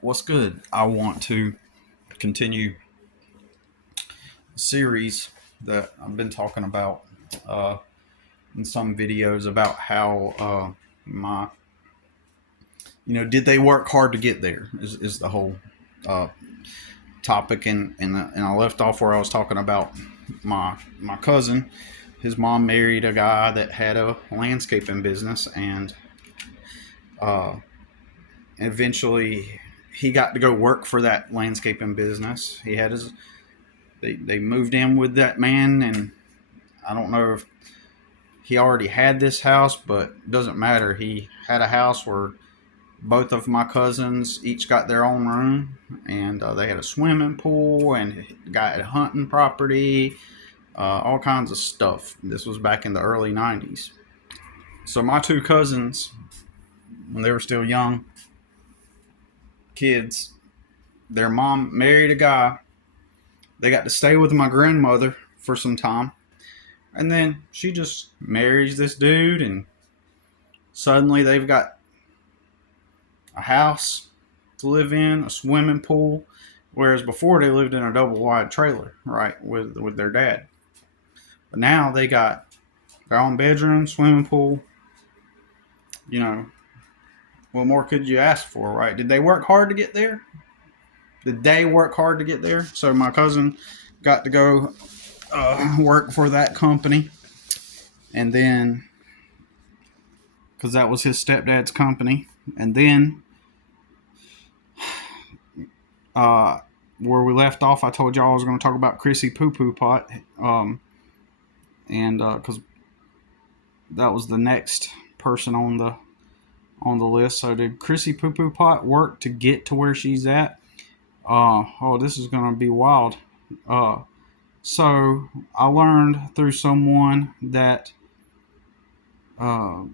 What's good? I want to continue a series that I've been talking about uh, in some videos about how my, did they work hard to get there? Is the whole uh, topic, and I left off where I was talking about my cousin. His mom married a guy that had a landscaping business, and uh, eventually he got to go work for that landscaping business. They moved in with that man, and I don't know if he already had this house, but it doesn't matter. He had a house where both of my cousins each got their own room, and they had a swimming pool, and the guy had a hunting property, all kinds of stuff. This was back in the early 90s. So my two cousins, when they were still young kids, their mom married a guy. They got to stay with my grandmother for some time. And then she just marries this dude, and suddenly they've got a house to live in, a swimming pool, whereas before they lived in a double wide trailer, right, with their dad. But now they got their own bedroom, swimming pool. You know, what more could you ask for, right? Did they work hard to get there? Did they work hard to get there? So my cousin got to go work for that company, and then because that was his stepdad's company, and then uh, where we left off, I told y'all I was going to talk about Chrissy Poo Poo Pot, and because that was the next person on the list. So did Chrissy Poo Poo Pot work to get to where she's at? This is going to be wild. Uh, so I learned through someone uh,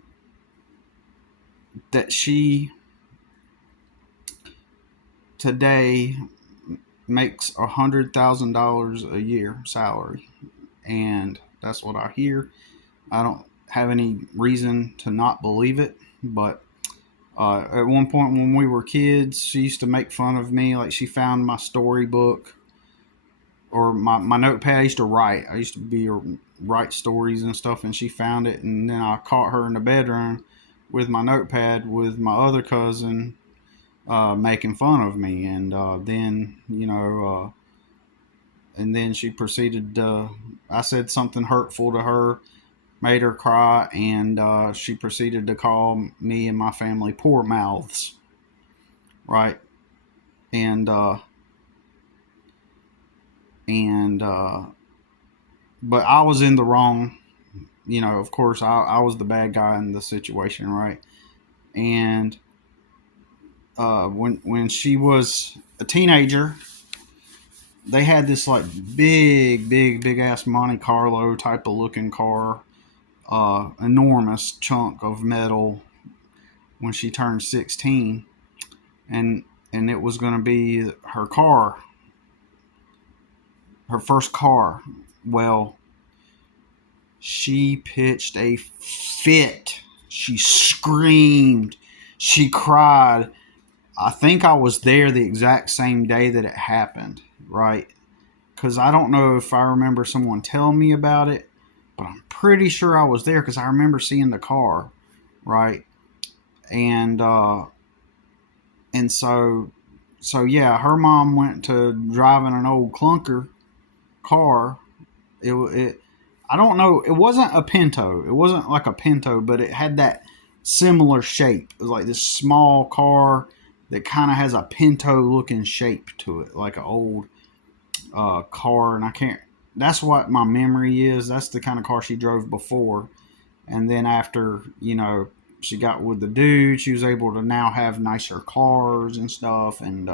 that she today makes $100,000 a year salary, and that's what I hear. I don't have any reason to not believe it, but at one point when we were kids, she used to make fun of me. Like, she found my storybook or my notepad. I used to write. I used to write stories and stuff, and she found it, and then I caught her in the bedroom with my notepad with my other cousin making fun of me, and then she proceeded to. I said something hurtful to her, made her cry, and she proceeded to call me and my family poor mouths, right? And and but I was in the wrong. Of course, I was the bad guy in the situation, right? And when she was a teenager, they had this like big ass Monte Carlo type of looking car, enormous chunk of metal when she turned 16, and it was going to be her car, her first car. Well, she pitched a fit. She screamed. She cried. I think I was there the exact same day that it happened, right? Because I don't know if I remember someone telling me about it, but I'm pretty sure I was there because I remember seeing the car, right? And and so yeah, her mom went to driving an old clunker car. It I don't know. It wasn't a Pinto. It wasn't like a Pinto, but it had that similar shape. It was like this small car that kind of has a Pinto looking shape to it, like an old car. And I can't. That's what my memory is. That's the kind of car she drove before. And then after she got with the dude, she was able to now have nicer cars and stuff. And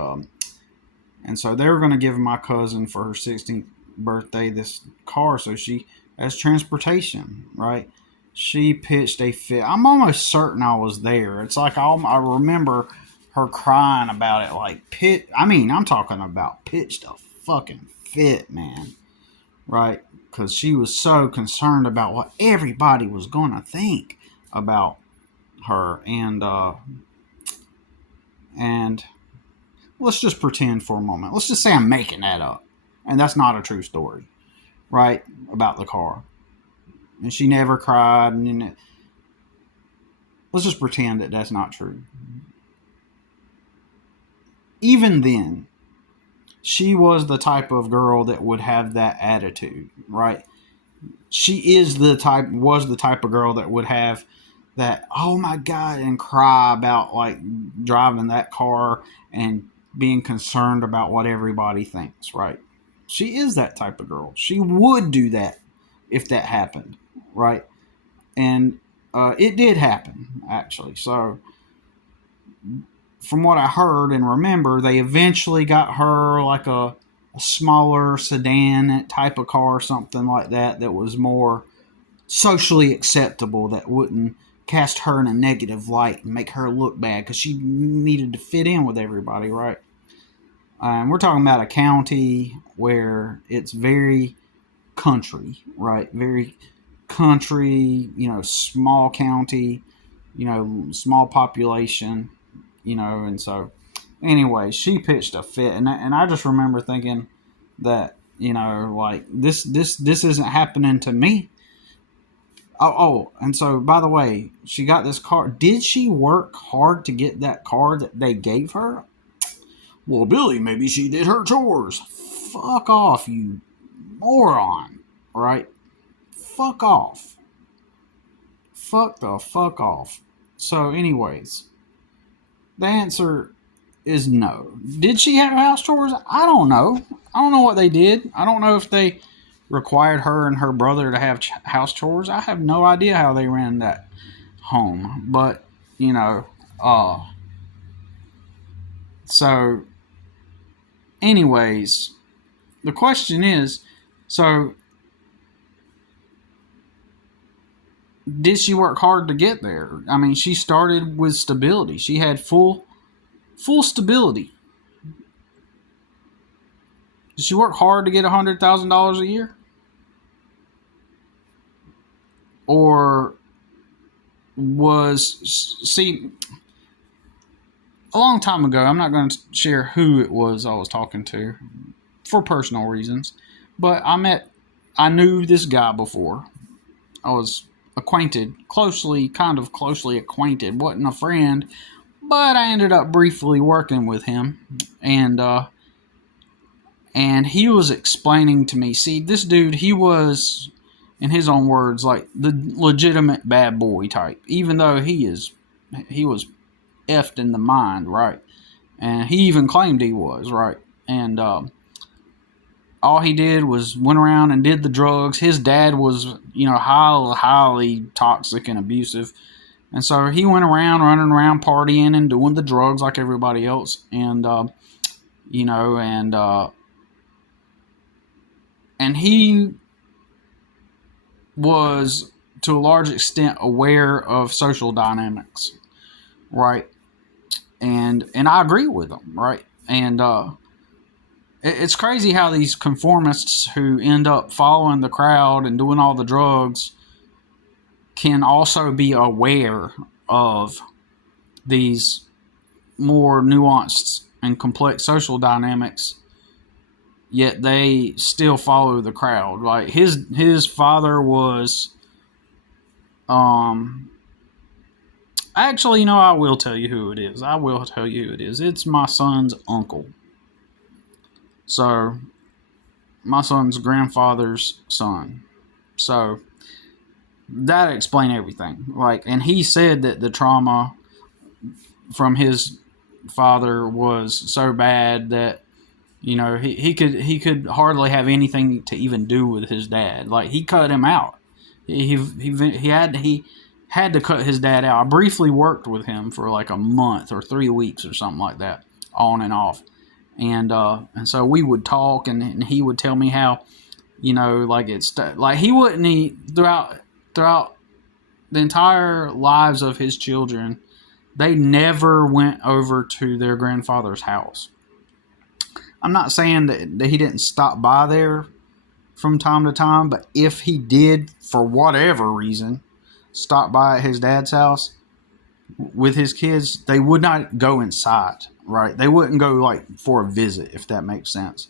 so they were going to give my cousin for her 16th birthday this car, so she as transportation, right? She pitched a fit. I'm almost certain I was there. It's like I remember her crying about it, like pit. I mean, I'm talking about pitched a fucking fit, man, right? Because she was so concerned about what everybody was gonna think about her, and let's just pretend for a moment. Let's just say I'm making that up, and that's not a true story, right? About the car, and she never cried, and let's just pretend that that's not true. Even then, she was the type of girl that would have that attitude, right? She was the type of girl that would have that, oh my God, and cry about like driving that car and being concerned about what everybody thinks, right? She is that type of girl. She would do that if that happened, right? And it did happen, actually. So, from what I heard and remember, they eventually got her like a smaller sedan type of car or something like that that was more socially acceptable, that wouldn't cast her in a negative light and make her look bad because she needed to fit in with everybody, right? We're talking about a county where it's very country, right? Very country, small county, small population, and so anyway, she pitched a fit, and I just remember thinking that like this isn't happening to me. And so by the way, she got this car. Did she work hard to get that car that they gave her? Well, Billy, maybe she did her chores. Fuck off, you moron! Right? Fuck off. Fuck the fuck off. So, anyways, the answer is no. Did she have house chores? I don't know. I don't know what they did. I don't know if they required her and her brother to have house chores. I have no idea how they ran that home. But, so, anyways, the question is, so, did she work hard to get there? I mean, she started with stability. She had full stability. Did she work hard to get $100,000 a year? Or see, a long time ago, I'm not going to share who it was I was talking to for personal reasons, but I knew this guy before. I was kind of closely acquainted, wasn't a friend, but I ended up briefly working with him, and he was explaining to me, see, this dude, he was, in his own words, like the legitimate bad boy type, even though he was effed in the mind, right? And he even claimed he was, right? And all he did was went around and did the drugs. His dad was, highly toxic and abusive. And so he went around running around partying and doing the drugs like everybody else. And, and he was to a large extent aware of social dynamics, right? And I agree with him, right? And it's crazy how these conformists who end up following the crowd and doing all the drugs can also be aware of these more nuanced and complex social dynamics, yet they still follow the crowd. Like his father was, actually, I will tell you who it is. It's my son's uncle. So, my son's grandfather's son. So, that explained everything. Like, and he said that the trauma from his father was so bad that he could hardly have anything to even do with his dad. Like, he cut him out. He had to cut his dad out. I briefly worked with him for like a month or 3 weeks or something like that, on and off. And so we would talk, and he would tell me how, like it's like he wouldn't eat throughout the entire lives of his children. They never went over to their grandfather's house. I'm not saying that he didn't stop by there from time to time, but if he did, for whatever reason, stop by at his dad's house with his kids, they would not go inside. right? They wouldn't go like for a visit, if that makes sense.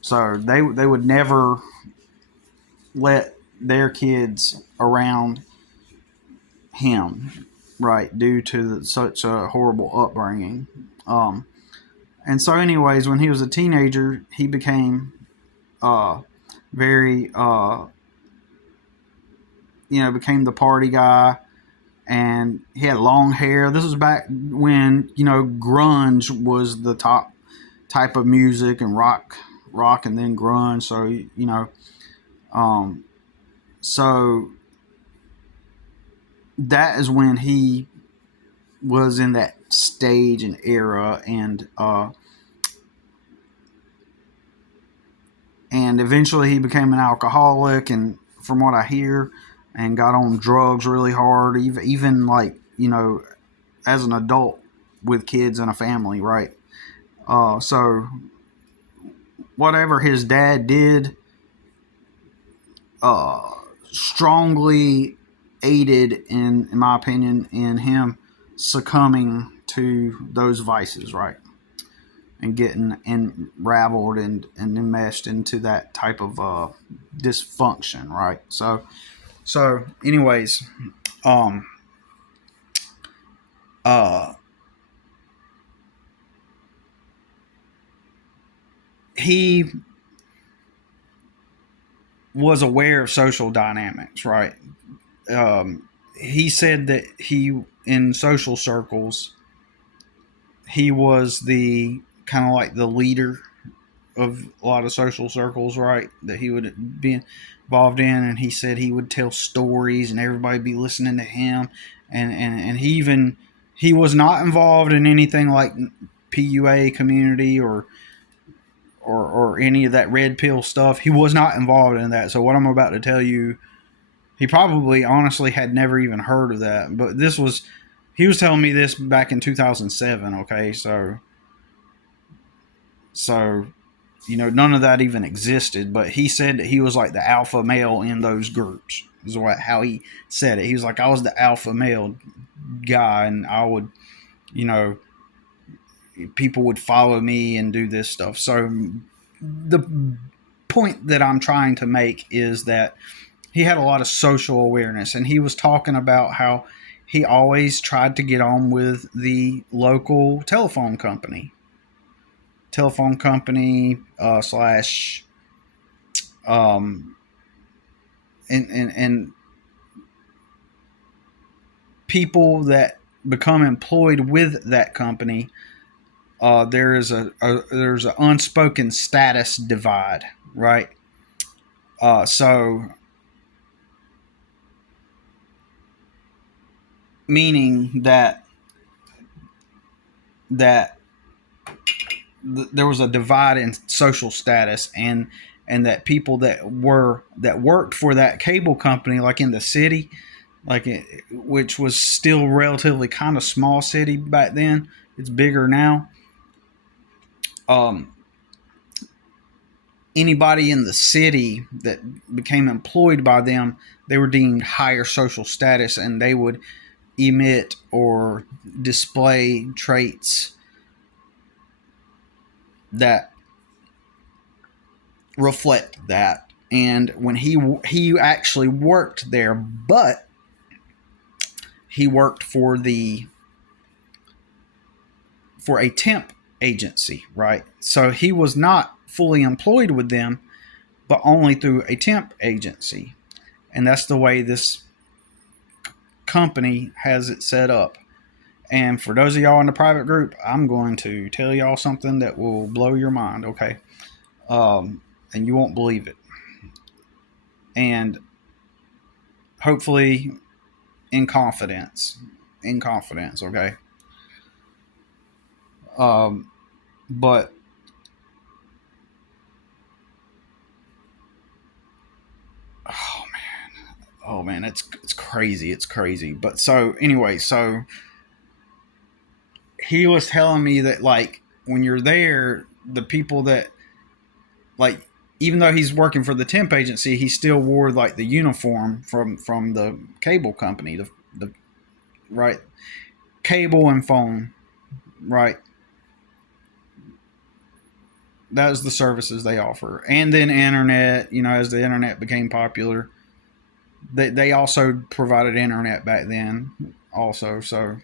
So they would never let their kids around him, right, due to such a horrible upbringing. And so, anyways, when he was a teenager, he became very, became the party guy, and he had long hair. This was back when grunge was the top type of music, and rock, and then grunge. So so that is when he was in that stage and era, and eventually he became an alcoholic, and from what I hear, and got on drugs really hard, even like as an adult with kids and a family, right? So whatever his dad did, strongly aided in my opinion, in him succumbing to those vices, right? And getting unraveled and enmeshed into that type of dysfunction, right? So anyways, um uh he was aware of social dynamics, right? He said that he, in social circles, he was the kind of like the leader of a lot of social circles, right? That he would be involved in, and he said he would tell stories, and everybody would be listening to him, and he was not involved in anything like PUA community or any of that red pill stuff. He was not involved in that. So what I'm about to tell you, he probably honestly had never even heard of that. But he was telling me this back in 2007. Okay, so none of that even existed. But he said that he was like the alpha male in those groups. Is how he said it. He was like, I was the alpha male guy, and I would, people would follow me and do this stuff. So the point that I'm trying to make is that he had a lot of social awareness, and he was talking about how he always tried to get on with the local telephone company slash and people that become employed with that company. There's an unspoken status divide, right? So meaning that there was a divide in social status, and that people that worked for that cable company, like in the city, which was still relatively kind of small city back then. It's bigger now. Um, Anybody in the city that became employed by them, they were deemed higher social status, and they would emit or display traits that reflect that. And when he actually worked there, but he worked for a temp agency, right? So he was not fully employed with them, but only through a temp agency. And that's the way this company has it set up. And for those of y'all in the private group, I'm going to tell y'all something that will blow your mind, okay? And you won't believe it. And hopefully in confidence, okay? But oh man, it's crazy. But so anyway, so he was telling me that, like, when you're there, the people that, like, even though he's working for the temp agency, he still wore like the uniform from the cable company, the right, cable and phone, right? that was the services they offer. And then internet, as the internet became popular, they also provided internet back then also. So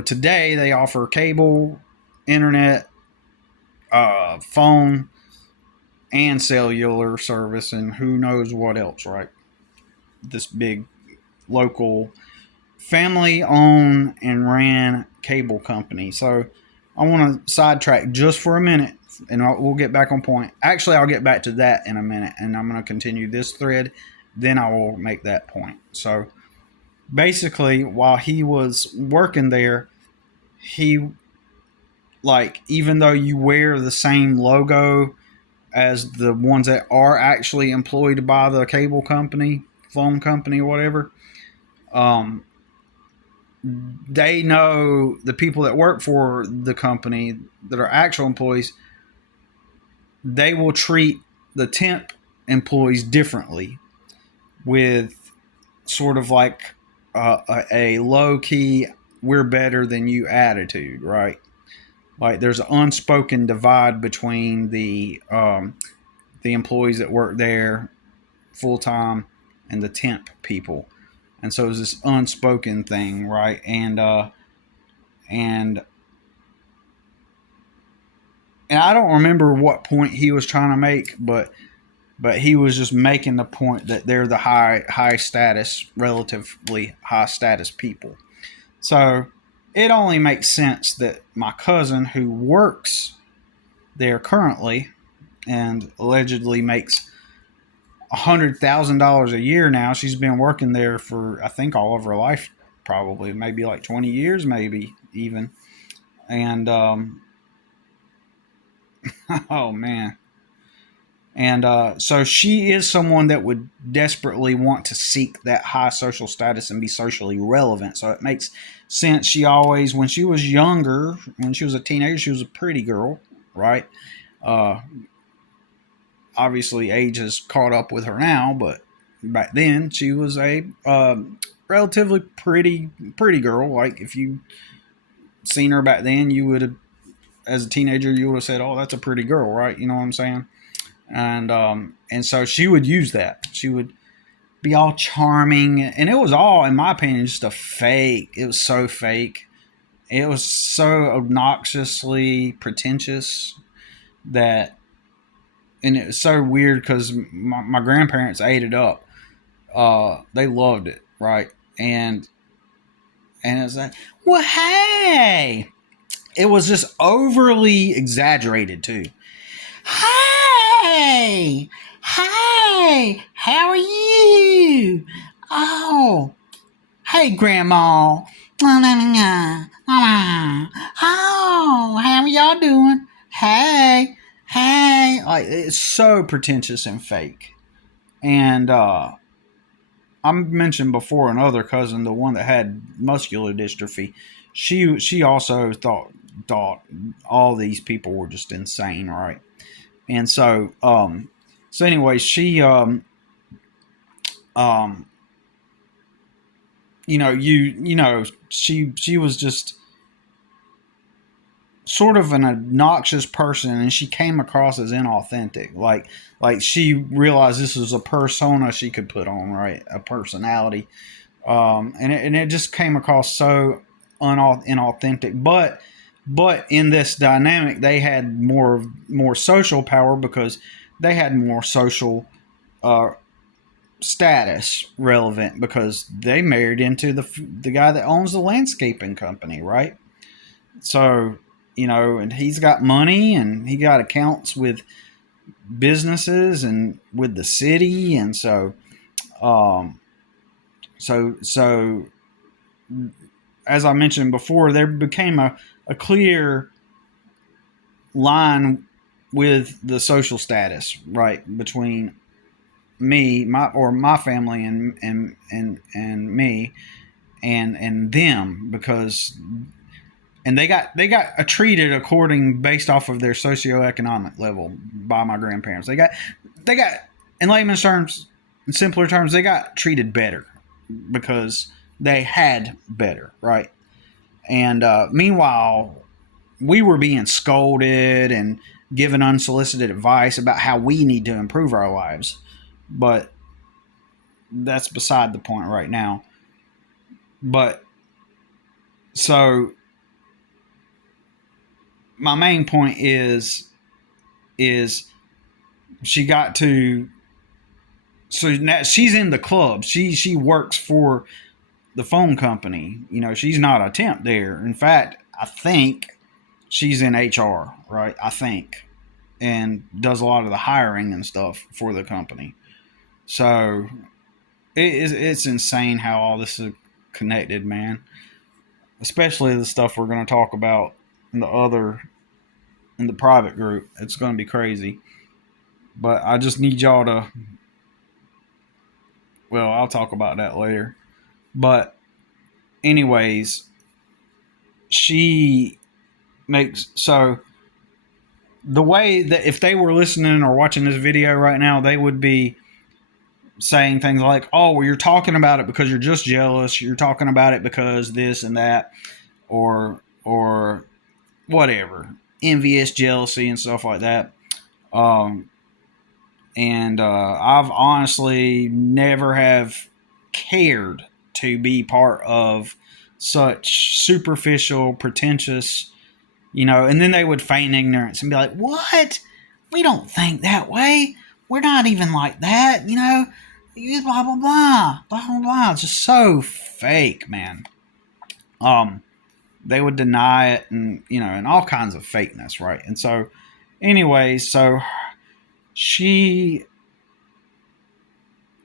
today they offer cable, internet, phone, and cellular service, and who knows what else, right? This big local family owned and ran cable company. So I want to sidetrack just for a minute, and we'll get back on point. Actually, I'll get back to that in a minute, and I'm going to continue this thread. Then I will make that point. So basically, while he was working there, he, like, even though you wear the same logo as the ones that are actually employed by the cable company, phone company, whatever, um, they know the people that work for the company that are actual employees, they will treat the temp employees differently with sort of like a low key, we're better than you attitude, right? Like there's an unspoken divide between the employees that work there full time and the temp people, and so it's this unspoken thing, right? And I don't remember what point he was trying to make, but he was just making the point that they're the high status, relatively high status people. So it only makes sense that my cousin, who works there currently and allegedly makes $100,000 a year now, she's been working there for, I think, all of her life, probably maybe like 20 years, maybe even. And oh man. And so she is someone that would desperately want to seek that high social status and be socially relevant. So it makes sense. She always, when she was younger, when she was a teenager, she was a pretty girl, right? Uh, Obviously, age has caught up with her now, but back then she was a relatively pretty girl. Like if you seen her back then, you would have, as a teenager, you would have said, "Oh, that's a pretty girl," right? You know what I'm saying? And so she would use that. She would be all charming, and it was all, in my opinion, just a fake. It was so fake. It was so obnoxiously pretentious that, and it was so weird because my grandparents ate it up. They loved it, right? And it's like, well, hey, it was just overly exaggerated too. Hey, hey, how are you? Oh, hey, Grandma. Oh, how are y'all doing? Hey, hey. Like, it's so pretentious and fake. And I mentioned before another cousin, the one that had muscular dystrophy. She also thought all these people were just insane, right? And so anyway, she um she was just sort of an obnoxious person, and she came across as inauthentic. Like she realized this was a persona she could put on, right? A personality. And it just came across so inauthentic. But in this dynamic, they had more social power because they had more social uh, status relevant because they married into the guy that owns the landscaping company, right? So and he's got money and he got accounts with businesses and with the city, and um, so as I mentioned before, there became a clear line with the social status, right, between my family and me and them, because and they got treated according based off of their socioeconomic level by my grandparents. They got in layman's terms, in simpler terms, they got treated better because they had better, right? And meanwhile, we were being scolded giving unsolicited advice about how we need to improve our lives. But that's beside the point right now. But so my main point is she got to, so now she's in the club. She works for the phone company. You know, she's not a temp there. In fact, I think she's in HR, right? I think, and does a lot of the hiring and stuff for the company. So it's insane how all this is connected, man. Especially the stuff we're going to talk about in the private group. It's going to be crazy. But I just need y'all to. Well, I'll talk about that later. But anyways, she makes so the way that if they were listening or watching this video right now, they would be saying things like, "Oh, well, you're talking about it because you're just jealous. You're talking about it because this and that, or whatever, envious, jealousy, and stuff like that." And I've honestly never have cared to be part of such superficial, pretentious, and then they would feign ignorance and be like, "What? We don't think that way. We're not even like that, blah, blah, blah, blah, blah, blah." It's just so fake, man. They would deny it and all kinds of fakeness, right? And so, anyway, so she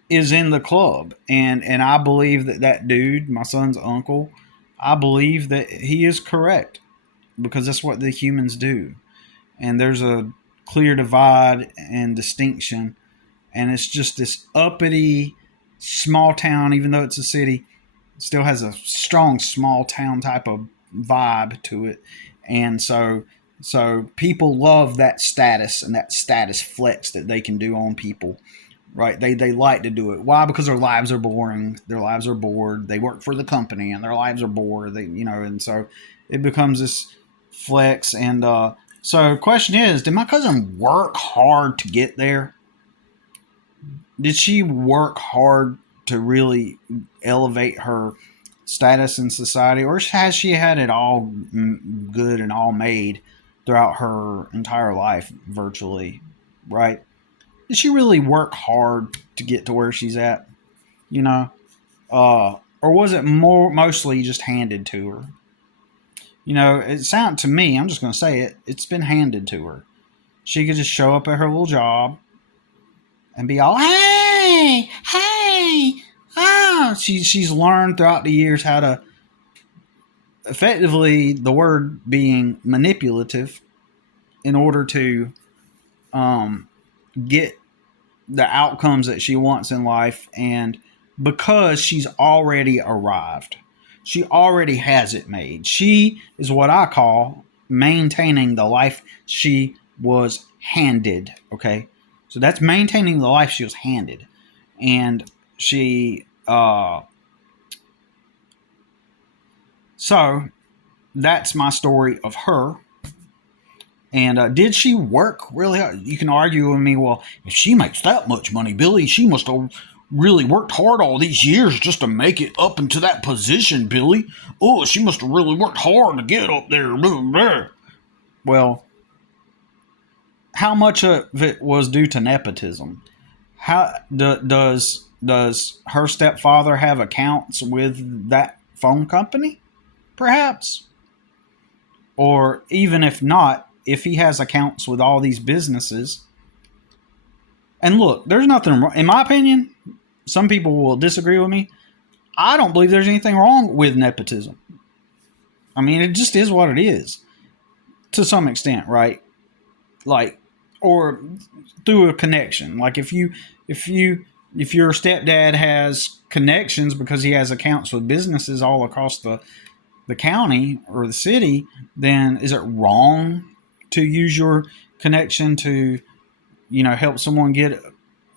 is in the club, and I believe that dude, my son's uncle, I believe that he is correct, because that's what the humans do. And there's a clear divide and distinction, and it's just this uppity small town. Even though it's a city, it still has a strong small town type of vibe to it. And so people love that status and that status flex that they can do on people, right? They like to do it. Why? Because their lives are boring. Their lives are bored. They work for the company and their lives are bored. And so it becomes this flex. And so question is, did my cousin work hard to get there? Did she work hard to really elevate her status in society, or has she had it all good and all made throughout her entire life virtually, right? Did she really work hard to get to where she's at, or was it mostly just handed to her? It sounded to me, I'm just going to say it, it's been handed to her. She could just show up at her little job and be all, "Hey, oh." She's learned throughout the years how to, effectively, the word being manipulative, in order to get the outcomes that she wants in life. And because she's already arrived, she already has it made. She is what I call maintaining the life she was handed. Okay, so that's maintaining the life she was handed. And she so that's my story of her. And did she work really hard? You can argue with me, well, if she makes that much money, Billy, she must have really worked hard all these years just to make it up into that position, Billy. Oh, she must have really worked hard to get up there. Well, how much of it was due to nepotism? How does her stepfather have accounts with that phone company? Perhaps. Or even if not, if he has accounts with all these businesses. And look, there's nothing wrong. In my opinion, some people will disagree with me. I don't believe there's anything wrong with nepotism. I mean, it just is what it is, to some extent, right? Like, or through a connection. Like if your stepdad has connections because he has accounts with businesses all across the county or the city, then is it wrong to use your connection to, help someone get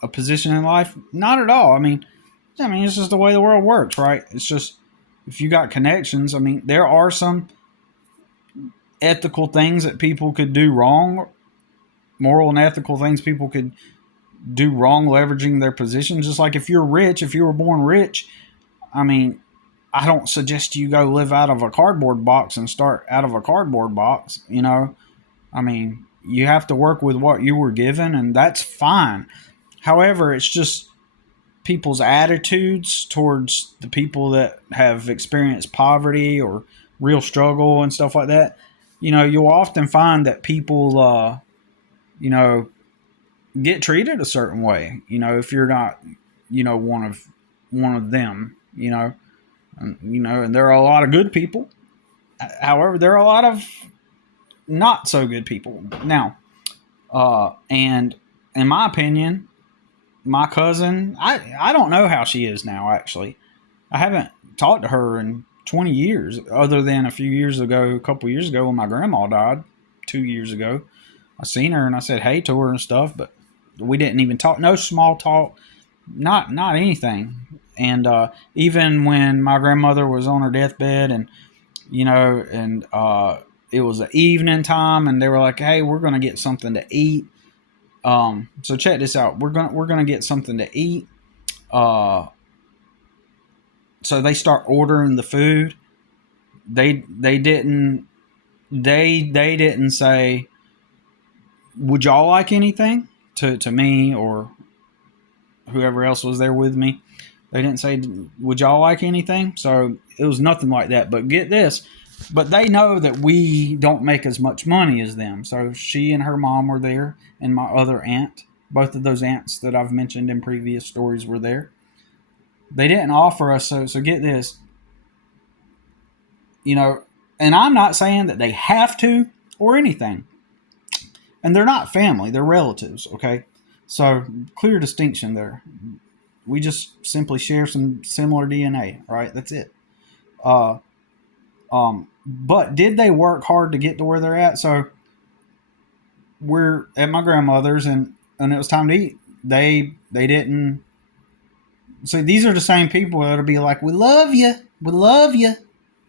a position in life? Not at all. I mean, it's just the way the world works, right? It's just, if you got connections, there are some ethical things that people could do wrong moral and ethical things people could do wrong leveraging their position. Just like if you're rich, if you were born rich, I mean, I don't suggest you go live out of a cardboard box and start out of a cardboard box. I mean, you have to work with what you were given, and that's fine. However, it's just people's attitudes towards the people that have experienced poverty or real struggle and stuff like that. You'll often find that people, you know, get treated a certain way. If you're not, one of them. And there are a lot of good people. However, there are a lot of not so good people now. And in my opinion, my cousin, I don't know how she is now. Actually, I haven't talked to her in 20 years, other than a few years ago, a couple years ago when my grandma died, 2 years ago. I seen her and I said hey to her and stuff, but we didn't even talk. No small talk, not anything. And even when my grandmother was on her deathbed, and it was an evening time, and they were like, "Hey, we're gonna get something to eat." So check this out. We're gonna get something to eat. Uh, so they start ordering the food. They didn't say, "Would y'all like anything?" to me or whoever else was there with me. They didn't say, "Would y'all like anything?" So it was nothing like that. But get this. But they know that we don't make as much money as them. So she and her mom were there, and my other aunt. Both of those aunts that I've mentioned in previous stories were there. They didn't offer us. So get this. You know, and I'm not saying that they have to or anything. And they're not family, they're relatives, okay? So clear distinction there. We just simply share some similar DNA, right? That's it. Uh, but did they work hard to get to where they're at? So we're at my grandmother's, and it was time to eat. They didn't. So these are the same people that'll be like, "We love you, we love you,"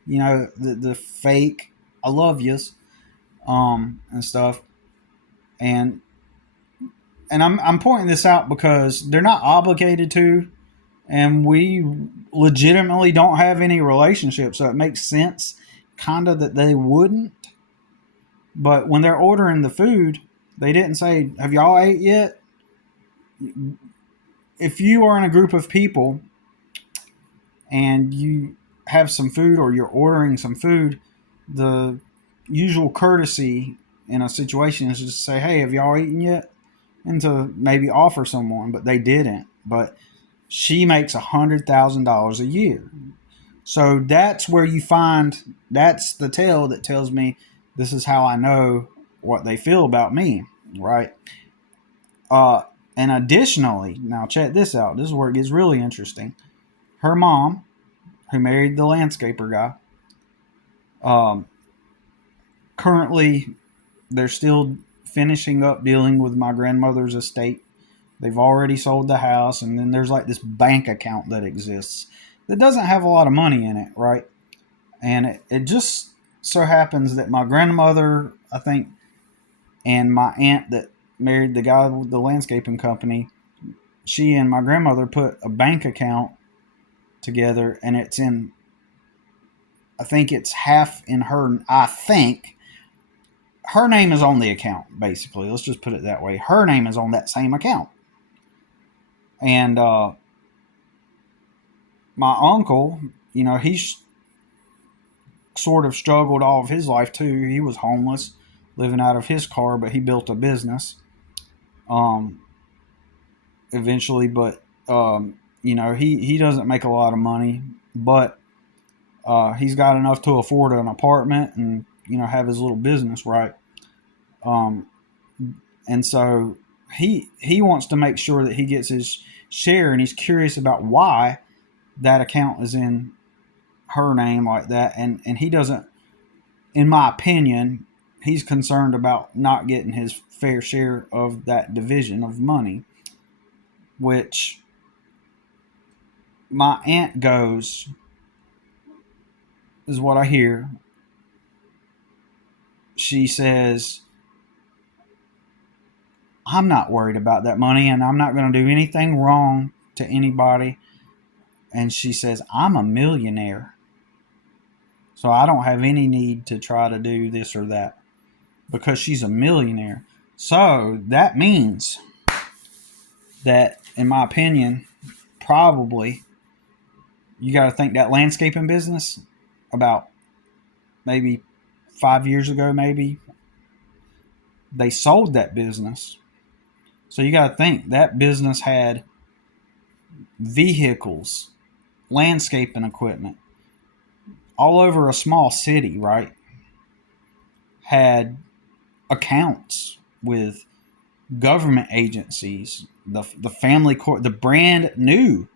the fake "I love yous," and stuff. And I'm pointing this out because they're not obligated to, and we legitimately don't have any relationship, so it makes sense, kind of, that they wouldn't. But when they're ordering the food, they didn't say, "Have y'all ate yet?" If you are in a group of people and you have some food or you're ordering some food, the usual courtesy in a situation is just to say, "Hey, have y'all eaten yet?" And to maybe offer someone, but they didn't. But she makes $100,000 a year. So that's where you find, that's the tale that tells me this is how I know what they feel about me, right? And additionally, now check this out. This is where it gets really interesting. Her mom, who married the landscaper guy, um, currently they're still finishing up dealing with my grandmother's estate. They've already sold the house, and then there's like this bank account that exists that doesn't have a lot of money in it, right? And it just so happens that my grandmother, I think, and my aunt that married the guy with the landscaping company, she and my grandmother put a bank account together, and it's in, I think it's half in her, I think. Her name is on the account, basically. Let's just put it that way. Her name is on that same account. And my uncle, he's sort of struggled all of his life too. He was homeless, living out of his car, but he built a business um, eventually. But he doesn't make a lot of money, but he's got enough to afford an apartment and have his little business, right? Um, and so he wants to make sure that he gets his share, and he's curious about why that account is in her name like that, and he doesn't, in my opinion, he's concerned about not getting his fair share of that division of money, which my aunt goes, is what I hear. She says, I'm not worried about that money, and I'm not going to do anything wrong to anybody. And she says, I'm a millionaire, so I don't have any need to try to do this or that because she's a millionaire. So that means that, in my opinion, probably you got to think that landscaping business about maybe 5 years ago, maybe they sold that business. So you got to think that business had vehicles, landscaping equipment all over a small city, right? Had accounts with government agencies, the family court, the brand new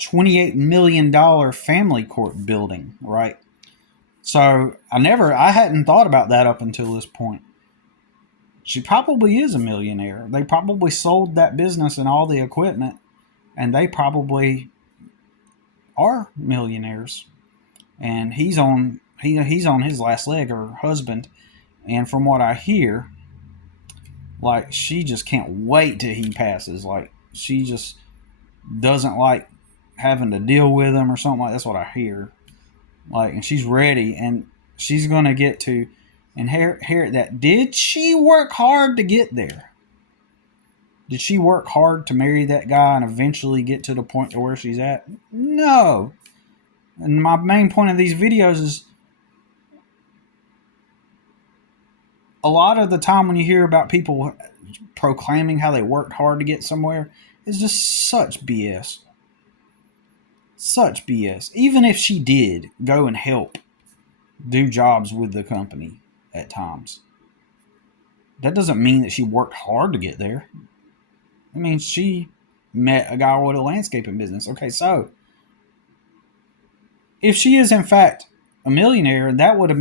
$28 million family court building, right? So I hadn't thought about that up until this point. She probably is a millionaire. They probably sold that business and all the equipment, and they probably are millionaires. And he's on his last leg, her husband. And from what I hear, like, she just can't wait till he passes. Like, she just doesn't like having to deal with him or something like that's what I hear. Like, and she's ready, and she's gonna get to inherit that. Did she work hard to get there? Did she work hard to marry that guy and eventually get to the point to where she's at? No. And my main point of these videos is, a lot of the time when you hear about people proclaiming how they worked hard to get somewhere, it's just such BS. Such BS. Even if she did go and help do jobs with the company at times, that doesn't mean that she worked hard to get there. I mean, she met a guy with a landscaping business. Okay, so if she is in fact a millionaire, that would have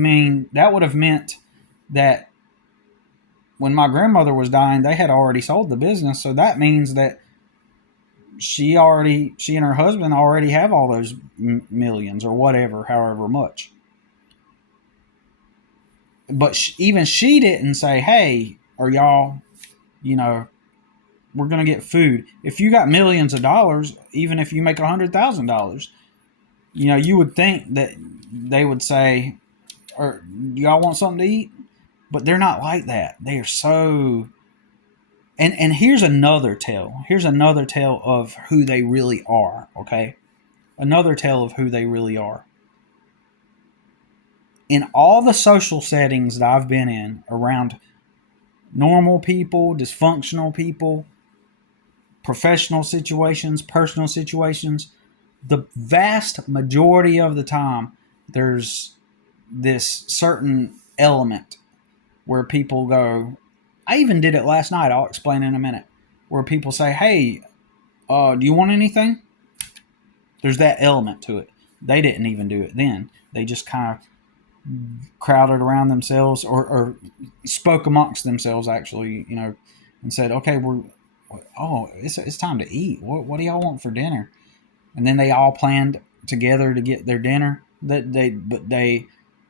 meant that when my grandmother was dying, they had already sold the business. So that means that she and her husband already have all those millions or whatever, however much. But even she didn't say, hey, are y'all, we're going to get food. If you got millions of dollars, even if you make $100,000, you would think that they would say, or y'all want something to eat? But they're not like that. They are so... And here's another tale. Here's another tale of who they really are, okay? Another tale of who they really are. In all the social settings that I've been in around normal people, dysfunctional people, professional situations, personal situations, the vast majority of the time, there's this certain element where people go... I even did it last night. I'll explain in a minute. Where people say, hey, do you want anything? There's that element to it. They didn't even do it then. They just kind of crowded around themselves or spoke amongst themselves, actually, and said, okay, it's time to eat. What do y'all want for dinner? And then they all planned together to get their dinner. But they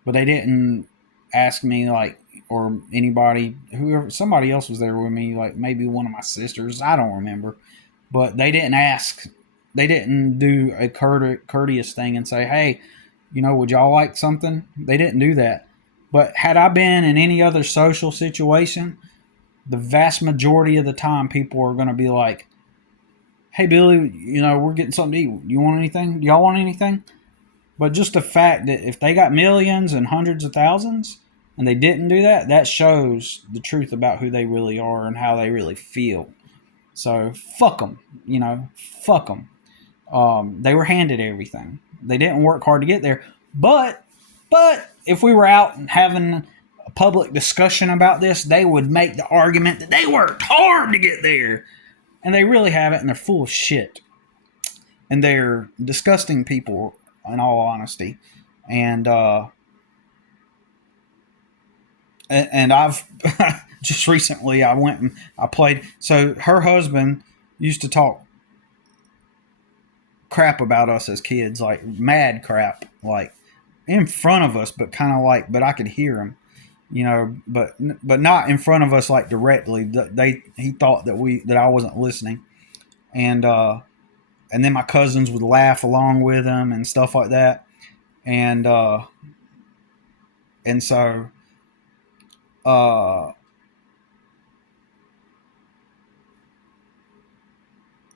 didn't ask me, like, or anybody, whoever, somebody else was there with me, like maybe one of my sisters, I don't remember, but they didn't ask. They didn't do a courteous thing and say, hey, would y'all like something? They didn't do that. But had I been in any other social situation, the vast majority of the time people are going to be like, hey, Billy, we're getting something to eat. You want anything? Do y'all want anything? But just the fact that if they got millions and hundreds of thousands and they didn't do that, that shows the truth about who they really are and how they really feel. So fuck them, fuck them. They were handed everything. They didn't work hard to get there. But if we were out and having a public discussion about this, they would make the argument that they worked hard to get there. And they really haven't, and they're full of shit. And they're disgusting people, in all honesty. And I've just recently I went and I played. So her husband used to talk crap about us as kids, like mad crap, like in front of us, but kind of like, but I could hear him. but not in front of us like directly. He thought that I wasn't listening, and and then my cousins would laugh along with him and stuff like that, and and so uh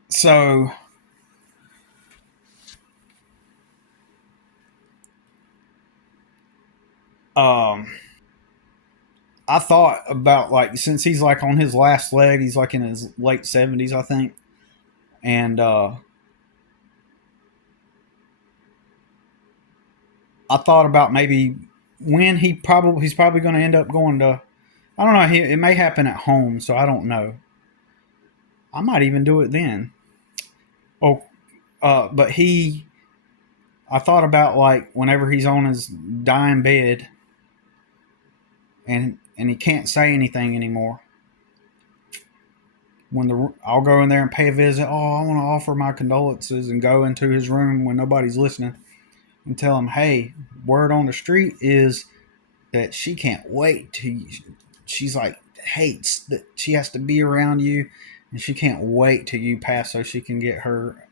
so um I thought about, like, since he's like on his last leg, he's like in his late 70s, I think, and I thought about maybe when he's probably going to end up going to. I don't know. It may happen at home, so I don't know. I might even do it then. Oh, but I thought about, like, whenever he's on his dying bed and he can't say anything anymore. I'll go in there and pay a visit. Oh, I want to offer my condolences and go into his room when nobody's listening and tell him, hey, word on the street is that she can't wait to. She's like hates that she has to be around you, and she can't wait till you pass so she can get her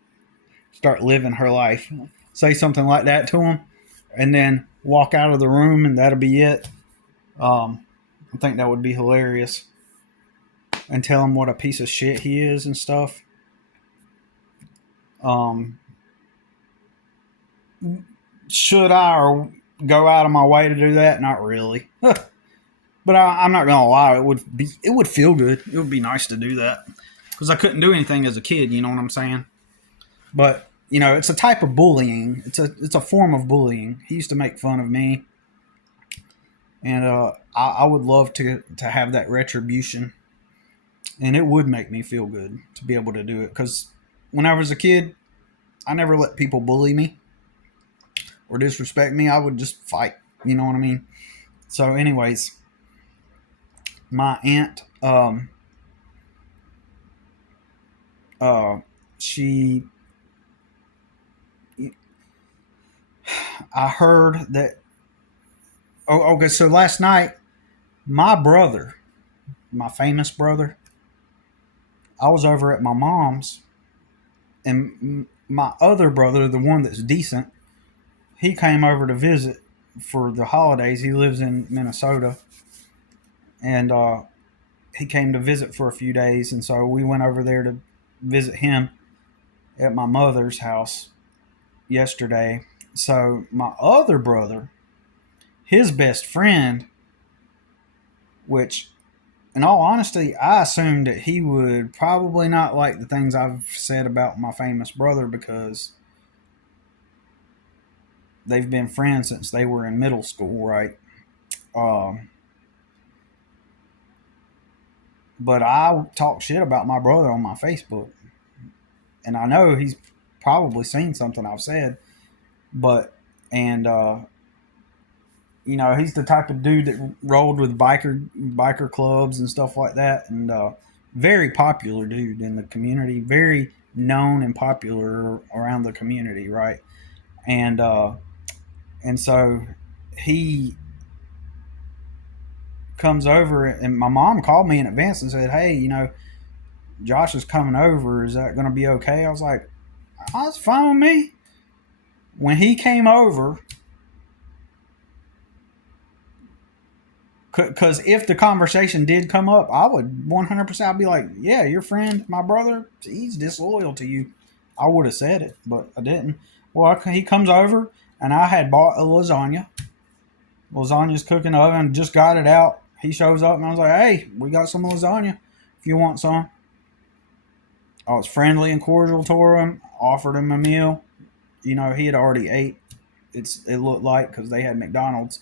start living her life. Say something like that to him, and then walk out of the room, and that'll be it. I think that would be hilarious, and tell him what a piece of shit he is and stuff. Um, should I or go out of my way to do that? Not really. But I'm not gonna lie, it would feel good. It would be nice to do that because I couldn't do anything as a kid. You know what I'm saying? But it's a type of bullying. It's a form of bullying. He used to make fun of me, and I would love to have that retribution, and it would make me feel good to be able to do it. Because when I was a kid, I never let people bully me or disrespect me. I would just fight. You know what I mean? So, anyways, my aunt, uh, she I heard that. Oh, okay. So last night, my brother, my famous brother, I was over at my mom's, and my other brother, the one that's decent, he came over to visit for the holidays. He lives in Minnesota, and he came to visit for a few days, and so we went over there to visit him at my mother's house yesterday. So my other brother, his best friend, which in all honesty, I assumed that he would probably not like the things I've said about my famous brother because they've been friends since they were in middle school, right? Um, but I talk shit about my brother on my Facebook, and I know he's probably seen something I've said, but and he's the type of dude that rolled with biker clubs and stuff like that, and very popular dude in the community, very known and popular around the community, right? And and so he comes over, and my mom called me in advance and said, "Hey, Josh is coming over. Is that going to be okay?" I was like, "Oh, it's fine with me." When he came over, because if the conversation did come up, I would 100%. I'd be like, "Yeah, your friend, my brother, he's disloyal to you." I would have said it, but I didn't. Well, he comes over, and I had bought a lasagna. Lasagna's cooking oven, just got it out. He shows up, and I was like, "Hey, we got some lasagna. If you want some." I was friendly and cordial to him. Offered him a meal. He had already ate. It looked like because they had McDonald's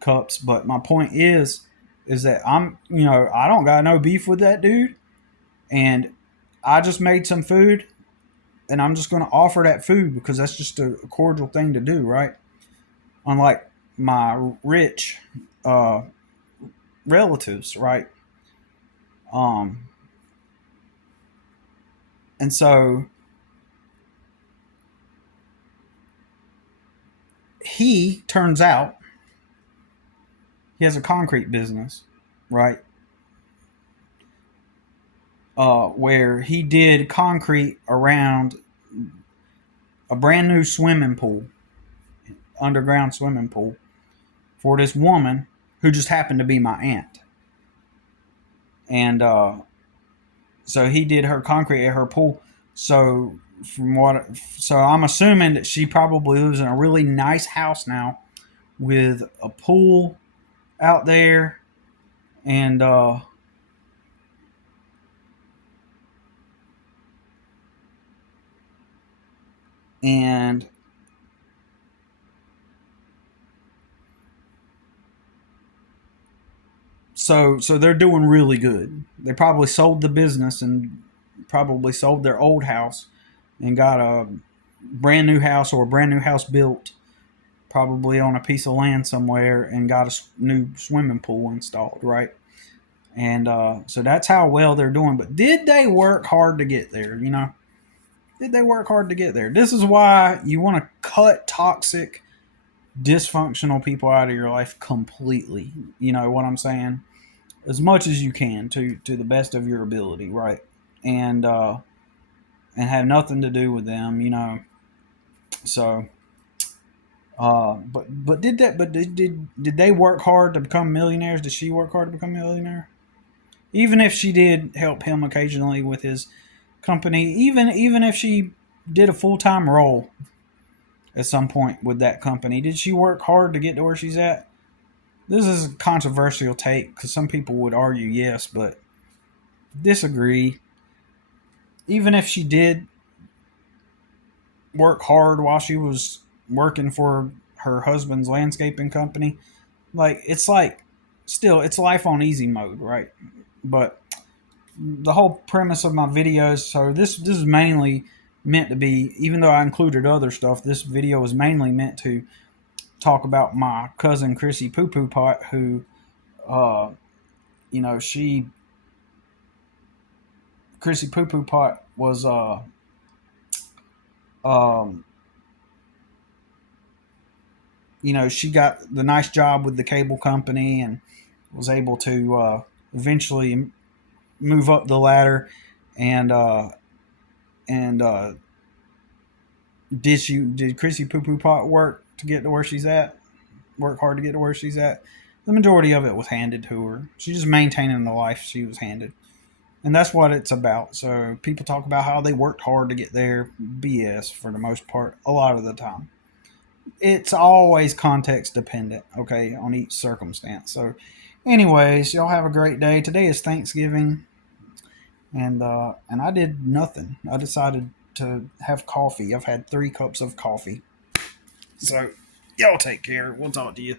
cups. But my point is that I don't got no beef with that dude, and I just made some food, and I'm just going to offer that food because that's just a cordial thing to do, right? Unlike my rich uh, relatives, right? Um, and so he turns out He has a concrete business, right? Where he did concrete around a brand new swimming pool, underground swimming pool, for this woman who just happened to be my aunt. And so he did her concrete at her pool. So so I'm assuming that she probably lives in a really nice house now with a pool out there, and and so they're doing really good. They probably sold the business and probably sold their old house and got a brand new house or a brand new house built, probably on a piece of land somewhere, and got a new swimming pool installed, right? And so that's how well they're doing. But did they work hard to get there? Did they work hard to get there? This is why you want to cut toxic, dysfunctional people out of your life completely. You know what I'm saying? As much as you can, to the best of your ability, right? And and have nothing to do with them. So but did that? But did they work hard to become millionaires? Did she work hard to become a millionaire? Even if she did help him occasionally with his company, even if she did a full time role at some point with that company, did she work hard to get to where she's at? This is a controversial take because some people would argue yes, but disagree. Even if she did work hard while she was working for her husband's landscaping company, like still it's life on easy mode, right? But the whole premise of my videos, so this is mainly meant to be, even though I included other stuff, this video is mainly meant to talk about my cousin Chrissy Poo Poo Pot, who uh you know she Chrissy Poo Poo Pot was um she got the nice job with the cable company and was able to eventually move up the ladder, and and did Chrissy Poo Poo Pot work to get to where she's at? Work hard to get to where she's at? The majority of it was handed to her. She's just maintaining the life she was handed. And that's what it's about. So people talk about how they worked hard to get there. BS for the most part, a lot of the time. It's always context dependent, okay, on each circumstance. So, anyways, y'all have a great day. Today is Thanksgiving, and I did nothing. I decided to have coffee. I've had 3 cups of coffee. So, y'all take care. We'll talk to you.